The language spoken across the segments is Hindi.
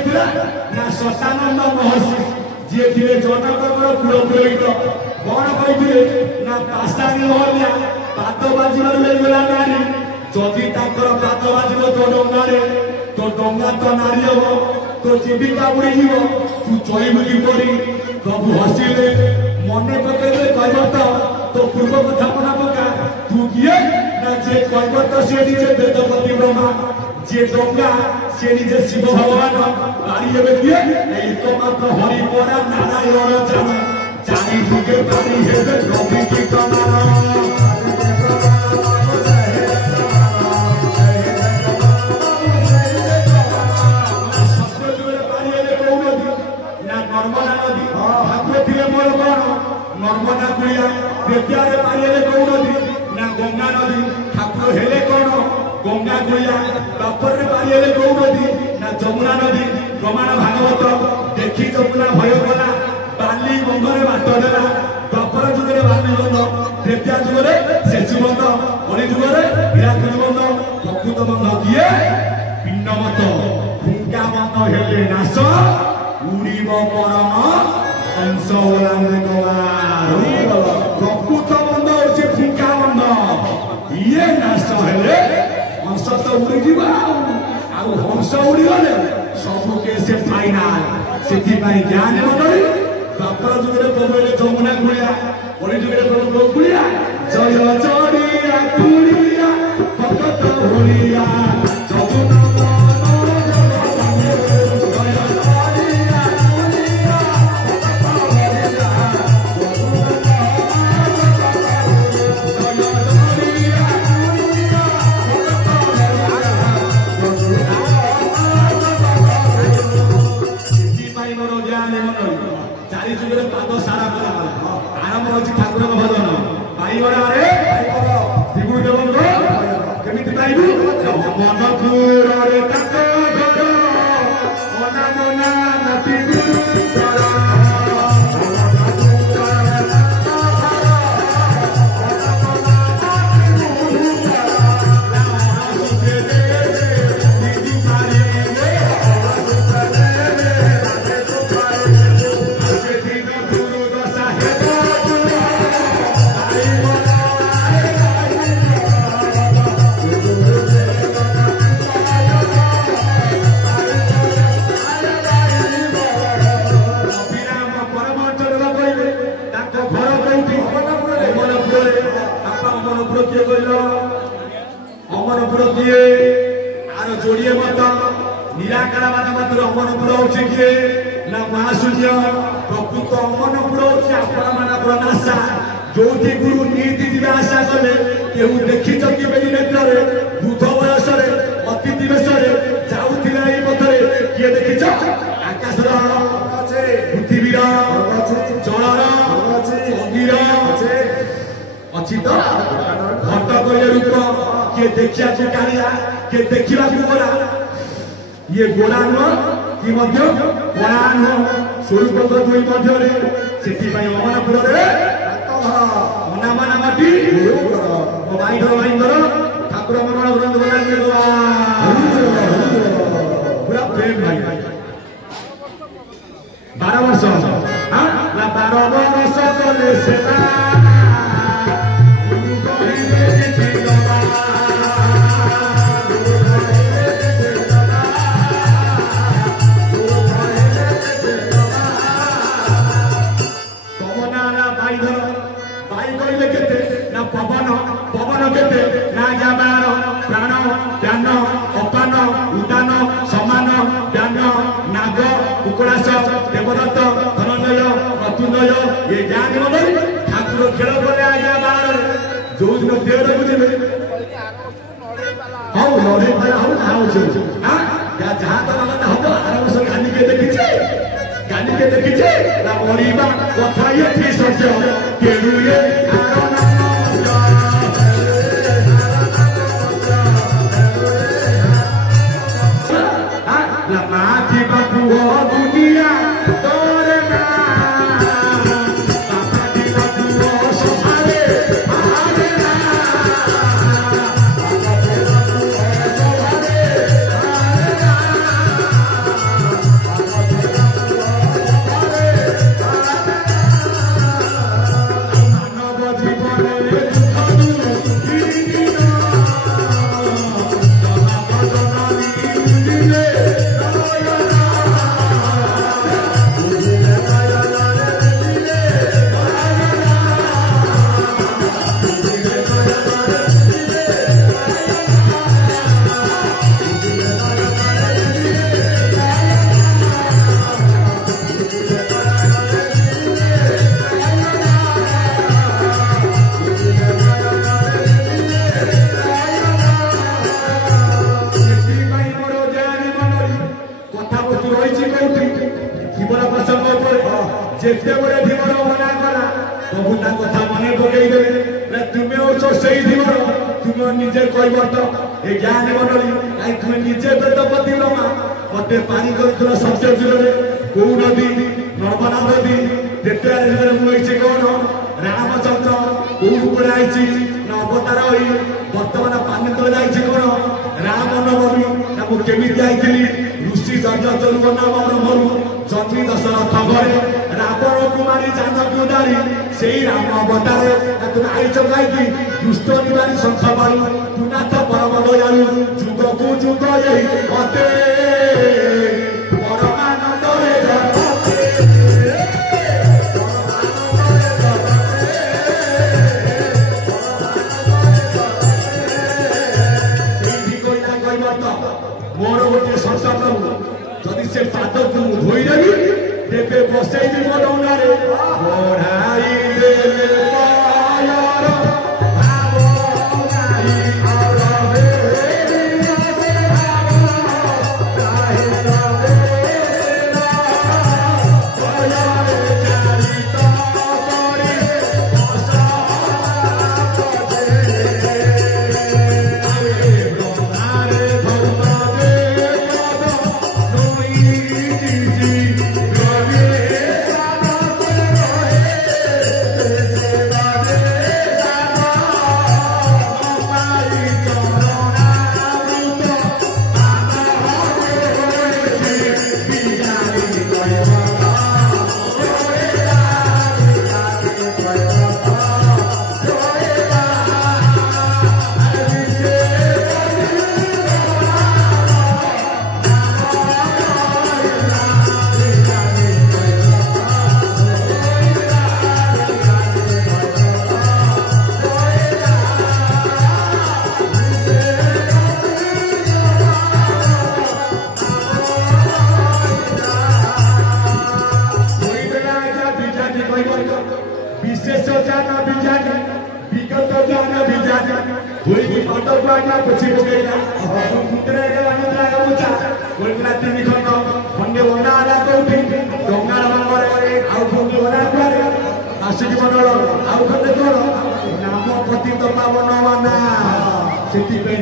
कहला ना शतानंद महर्षि जे थिले जनकवर कुलपुरोहित कौन कहथिले ना पासानी महल्या पाद बाजिबार लेगला नारी जदि ताकर पाद बाजिबो तो डंगारे तो डंगा तो नारी हो तो जीविका बुड़ी जीव तू चलिबु किपरि प्रभु हसिले मने पकेले कहब तो पूर्व कथा मना पका तू किए ना जे कहब तो से निजे वेदपति ब्रह्मा जे डंगा से निजे शिव भगवान पारी हेबे किए एक मात्र हरि परा नारायण जान जानी जुगे पारी हेबे रवि की कमाना नर्मदा नदी भाग्य थिले मोर कौन नर्मदा कुलिया बेतियारे पारिले कौ नदी ना गंगा नदी ठाकुर हेले कौन गंगा कुलिया बापर रे पारिले कौ नदी ना जमुना नदी प्रमाण भागवत देखी जमुना भय कला बाली बंधरे बाट देला बापर जुगरे बाली बंध बेतिया जुगरे शेषी बंध कली जुगरे विराट बंध प्रकृत बंध किए पिंडमत भूंगा बंध हेले नाश उड़ीब परम अंश प्रकृत बंध होचे फुंका बंध ये नाश हेले अंश तो उड़ी हंस उड़ी गले सबू के फाइनाल से ज्ञान मंडली बापर जुगे प्रभु जमुना कुड़िया कली जुगे प्रभु कुड़िया जय चढ़िया कुड़िया भगत होलिया जमुना पाद सारा आरंभ हो ठाकुर भजन पाई रे त्रिगुण देव केमी पाइबू अमरपुर किए आर जोड़िए मत निराकार मात्र अमरपुर होचे किए ना महाशून्य प्रकृत अमरपुर होचे आपणमानकर नाशा जो गुरु नीति जी आशा कले केहू देखी कि बेली नेत्र बुध बयस अतिथि बेश जाऊला ये पथरे किए देखी आकाश पृथ्वी जलर अग्निर अच्छी तो घट कहले रूप किए देखिया कालिया किए देखा गोरा ये गोरा नुह कि गोरा नुह स्वरूप दुई मध्य से अमरपुर मनामाना माटी भाईधर भाईधर ठाकुर मंगल ग्रंथ पूरा प्रेम भाई 12 वर्ष 12 वर्ष चले से पवन पवन केते ना जाबार प्राण ज्ञान अपान उदान समान ज्ञान नाग कुकुरास देवदत्त धनंजय अतुंजय ये ज्ञान मंडली ठाकुर खेल बोले आज्ञा बार जो दिन देर बुझे हौ लड़े पाला हौ आओ छे हां या जहां तो लगता हो आराम से गानी के देखिछे ना मरिबा कथा ये थी सत्य केरुए दुनिया तोरे ना भीमर प्रसंग जिते बड़े भीमर मना कला प्रभु कथा मन पकईदे तुम्हें हो से भीमर तुम निजे कह तो ये ज्ञान मंडली कहीं तुम निजे बेदपति रमा मत पानी कर सत्य जिले कौ नदी नर्मदा नदी मुझे कौन रामचंद्र कौन आई अवतार हुई बर्तमान पानी तले जाइए कौन राम नवमी केमी आई ऋषि जर्जर नाम ब्रह्मरु जन्मी दशरथ घरे रावण कुमारी जानकी उदारी से राम अवतार तुम आईच कहीं दुष्ट निवारी शंख बालू तुनाथ परम दयालु जुग को जुग यही मते परमानंद मोर गोटे संस्था प्रभु जदि से पाद को धोईदेवी तेरे बसई मो डंगारे बढ़ाई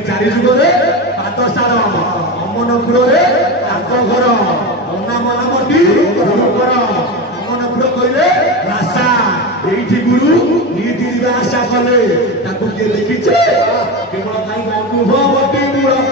चारि जुगे पादसार अमनपुर घर अनामती अमनपुर कहले भाषा ये गुरु नीति आशा कले किए देखीचे केवल कहीं अनुभवती मूल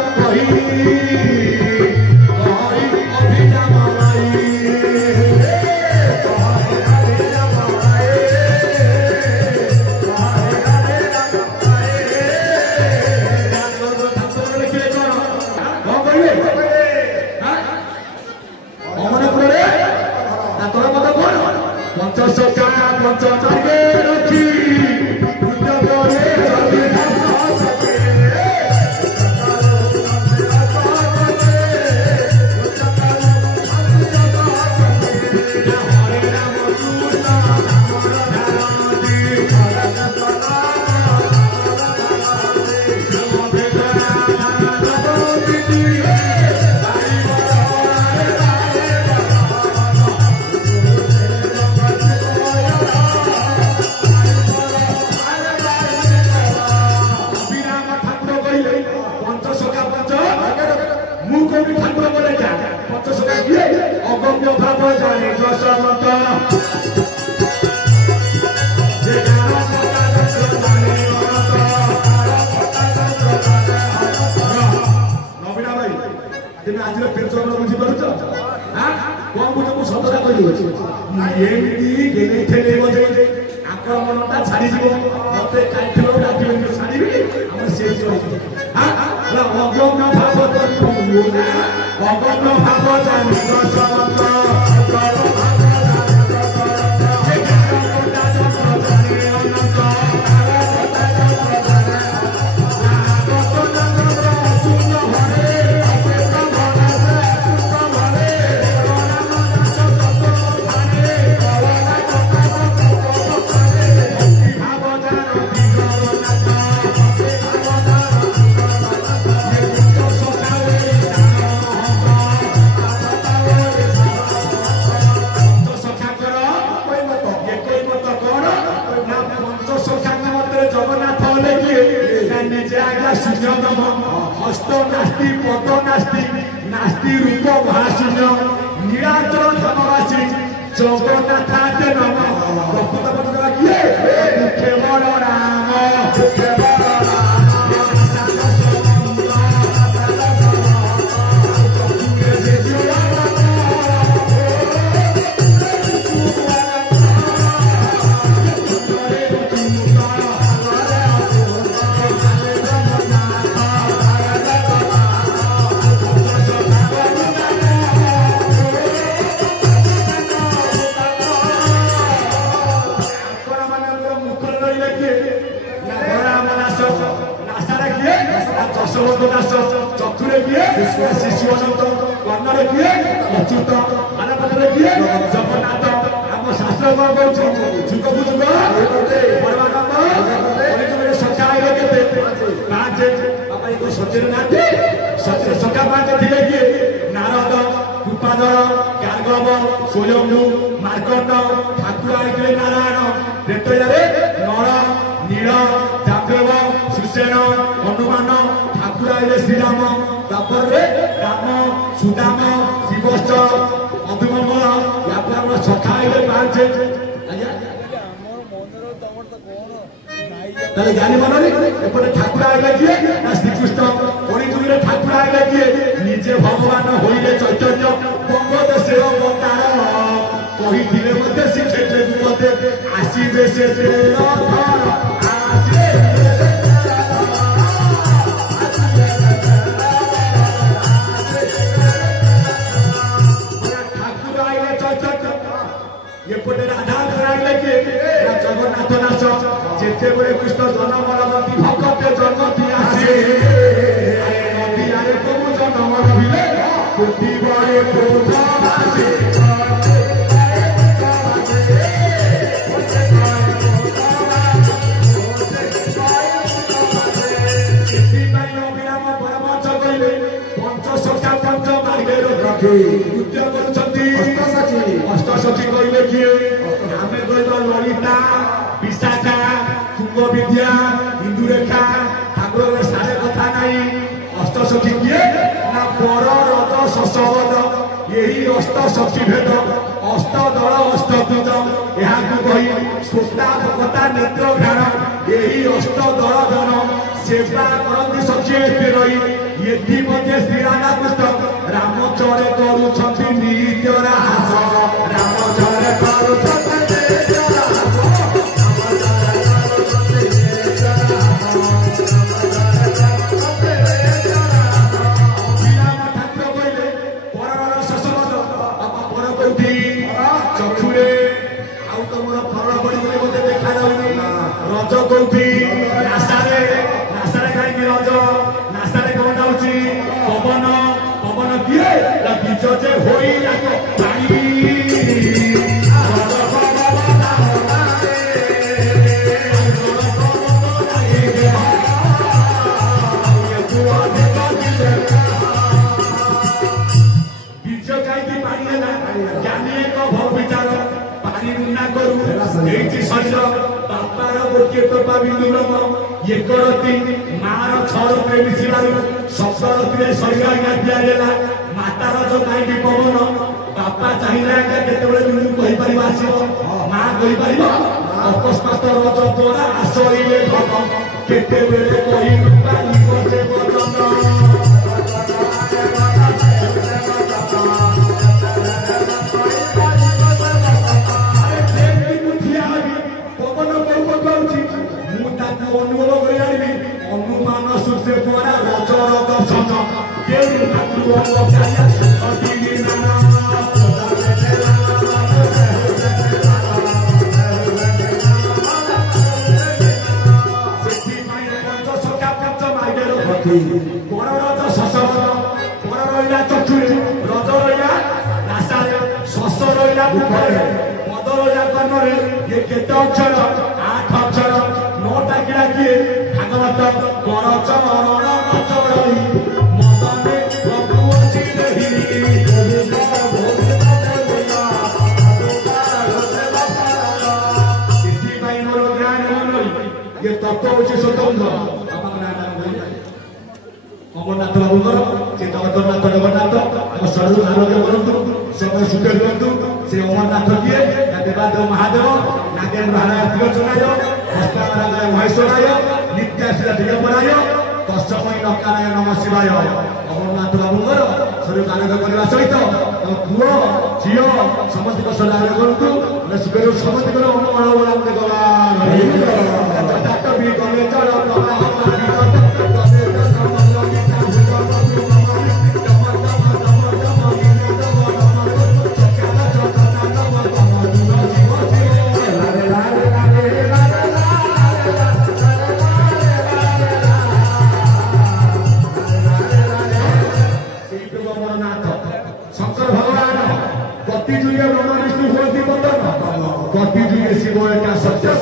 धन्य नीलाचल धामवासी जगन्नाथ नम प्रकृत पत्र किए केवल राम चक्षुरे किए शिशु अनंत कर्णरे किए अच्युत आनपत्र किए जगन्नाथ आम शास्त्र कौन कौन जुग को जुग परमानंद सखा आइले केते पांच बाबा एक सचेर नाथे सचेर सखा पांच थिले किए नारद कृपाधर गार्गव स्वयंभू मार्कंड ठाकुर आइले नारायण प्रेतयारे नर नील जाम्बेव सुसेन हनुमान ठाकुर आइले श्रीराम तापर राम सुदाम शिवश्च मधुमंगल यापर सखा आइले पांच ताले ज्ञानी मननी एपटे ठाकुर आइले किए ना श्रीकृष्ण ओरी जुगरे ठाकुर आइले किए निजे भगवान होइले चैतन्य बंगदेशर अवतार कहिथिले मते शिक्षेत्रे मते आसीबे से तेरथर आसीबे एपटे राधा आइले किए जगन्नाथ नाच जेते बड़े कृष्ण जन्म लगती भक्त जन्म दियासे नदी आए प्रभु जन्म लभिले कोटि बड़े कोठासे अष्टसखी कहले किए आम कहब ललिता विशाखा कुंभ विद्या इंदुरेखा ठाकुर सारे कथा नहीं अष्टसखी किए ना पर रथ शशवद यही अष्टसखी भेद अष्टदल अष्टभुज यहाँ कही श्रोता भक्ता नेत्र घ्राण यही अष्टदल धन सेवा करती सखी एते रही ये मध्य श्री राधा कृष्ण रामचरे करुछंती नित्य रास रामचरे करुछंती नित्य रास श्रीराम ठाकुर कहले परर शशवद बापा पर कौठी चक्षुरे आउ तुमर फल बड़ी बड़ी मते देखा जाउनी रज कौठी नासारे कहीं रज नासारे कौन जाउची पवन पवन किए बीज जे होई जाको पानी बीज कहीं पानी है ज्ञानी एक भव विचार पानी मुन्ना करू एठी शरीर बापार गोटे टोपा बिंदुरम एक रति मार छर प्रेमी शिवारू सप्त रति शरीर आज्ञा दिगला मातार जो कहीं पवन बापा चाहिए आज्ञा केतबे बिंदु कहि परिबा आसीबो मां कहि परिबो अकस्मात रज तोरा आसइले धन केतबे कहि पाइबो से वचन अनुभव कर अनुमान सूत्र पड़ा रजर दर्शन केरु ठाकुर पर रज शशवद पर रहा चक्षुरे रज रहा नासारे शश रहा मुखरे पद रहा कर्णरे ये केते अक्षर 8 अक्षर 9टा किड़ा किए भागवत कर चरण चढ़ई मदने प्रभु अछि देहि सिद्धि भाई मोर ज्ञान मनई ये तत्व अछि स्वतंत्र अमरनाथ बाबूଙ୍କର ସେ ଜଗନ୍ନାଥ ଆମ ଶରୀର ଆରୋଗ୍ୟ କରନ୍ତୁ सुखे दिंतु से अमरनाथ किए देवादेव महादेव नागेन्द्र हराय त्रिलोचनाय हस्ताराय महेश्वराय नित्याशिला दिगंबराय तस्मै नकाराय नमः शिवाय अमरनाथ बाबूंकर शरीर आनंद करने सहित पुओ झील समस्त आनंद करूँ सुखे समस्त शंकर भगवान कति जुगे ब्रह्मा विष्णु होती बतन कति जुगे शिव एका सत्य